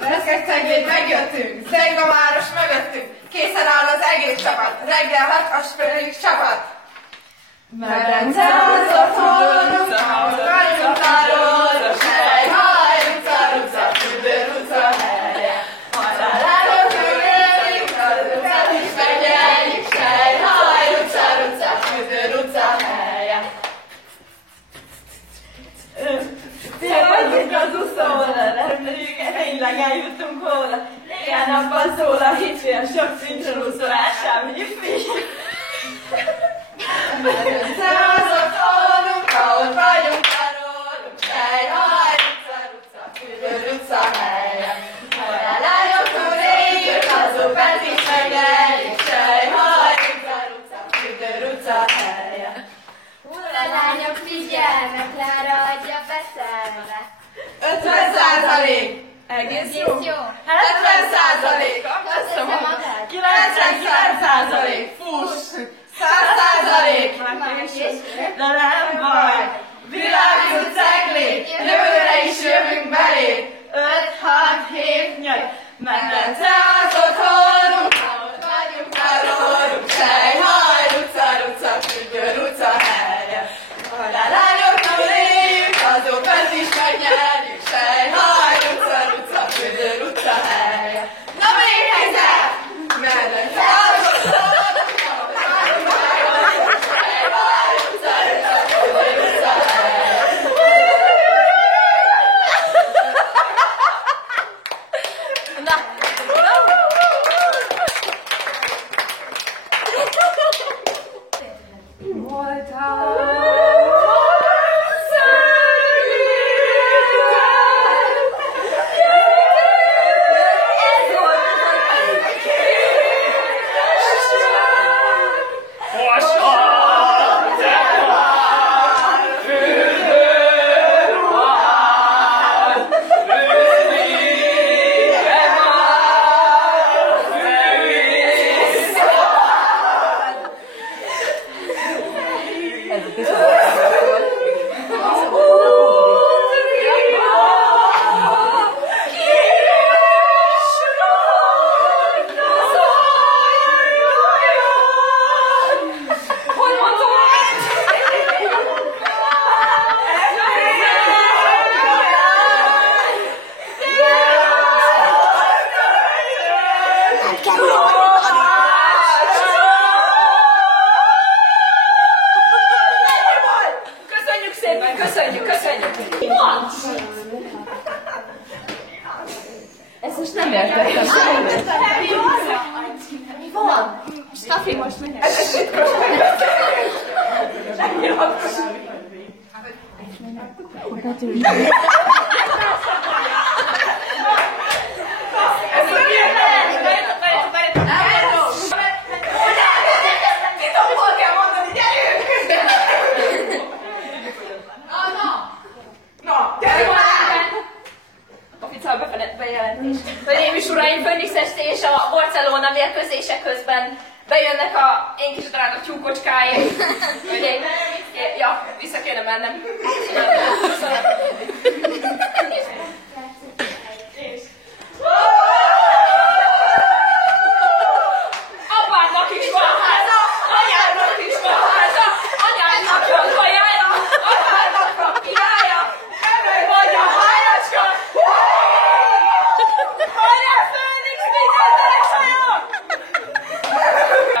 Reszketszegét megjöttünk, zeng a város mögöttünk, készen áll az egész csapat, reggel 6 a spőrük csapat. Medence az otthonunk, ahol vagyunk tárolos hely, haj, ruca, ruca, fürdő, ruca helye. Haláláról tőlünk, a rucát is megnyeljük, sej, haj, ruca, ruca, fürdő, ruca helye. Szépen az uszóla, repülők erejéleg eljutunk hóla. Régen napban szól a hitfél, sok szintronúszolásám, ifjú. Medence az otthonunk, ahol vagyunk tanulunk, sej, haj, ruca, ruca, fürdő, ruca helye. Halálányok túléljük, azok bent is megnyeljük, sej, haj, ruca, ruca, fürdő, ruca helye. Lányok figyelnek, Klára adja beszerve. 50%! Egész jó? 70%! Köszönöm magát. 99%! Fuss! 100%! De nem baj! Világos cegléd! Jövőre is jövünk belé! 5, 6, 7, 8. Medence az otthonunk, ahol vagyunk, tárolunk, sej, haj, ruca, ruca, fürdő, ruca helye. Halálányok túléljük, azokat is megnyerjük, sej, haj, ruca, ruca, fürdő, ruca helye. Na még egyszer! Medence az otthonunk, ahol vagyunk, tárolunk, sej, haj, ruca, ruca, fürdő, ruca helye. Na! Köszönjük szépen, köszönjük, köszönjük! Mi van? Ezt most nem értettem semmit. Mi van? Stafi, most megy. Ez titkos. Bejelentés. Hölgyeim és uraim, Phoenix Esti és a Barcelona mérkőzése közben bejönnek a én kis drága tyúkocskáim. Hölgyeim, ja, vissza kéne mennem. Köszönöm. Apának is van háza, anyának is van háza, anyának van kajája, apának van királya, ember vagy a hányacska. Hajrá, Phoenix, mindennek sajok!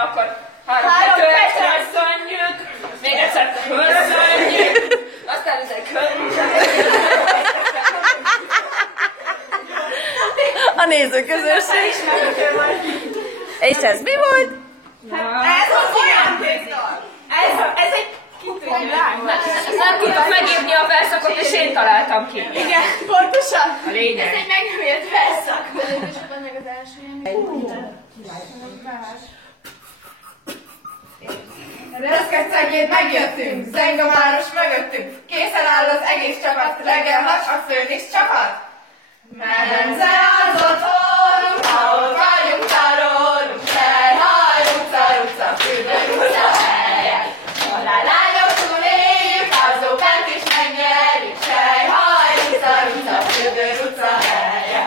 Akkor három percre köszönjük, még egyszer köszönjük, aztán ezzel A nézőközönség. És ez mi volt? Ez az olyan pénzdal! Ez egy nem tudtam megírni a verszakot, és én találtam ki. Igen, pontosan! A lényeg. Ez egy megnőjött verszak. És akkor meg az első Reszketszegét megjöttünk, zeng a város mögöttünk, készen áll az egész csapat, reggel 6 a Phoenix csapat. Medence az otthonunk, ahol vagyunk, tárolunk, sej, haj, ruca, ruca, fürdő, ruca helye. Halálányok túléljük, azok bent is megnyerjük, sej, haj, ruca, ruca, fürdő, ruca helye.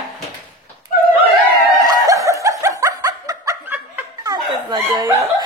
Nagyon jó.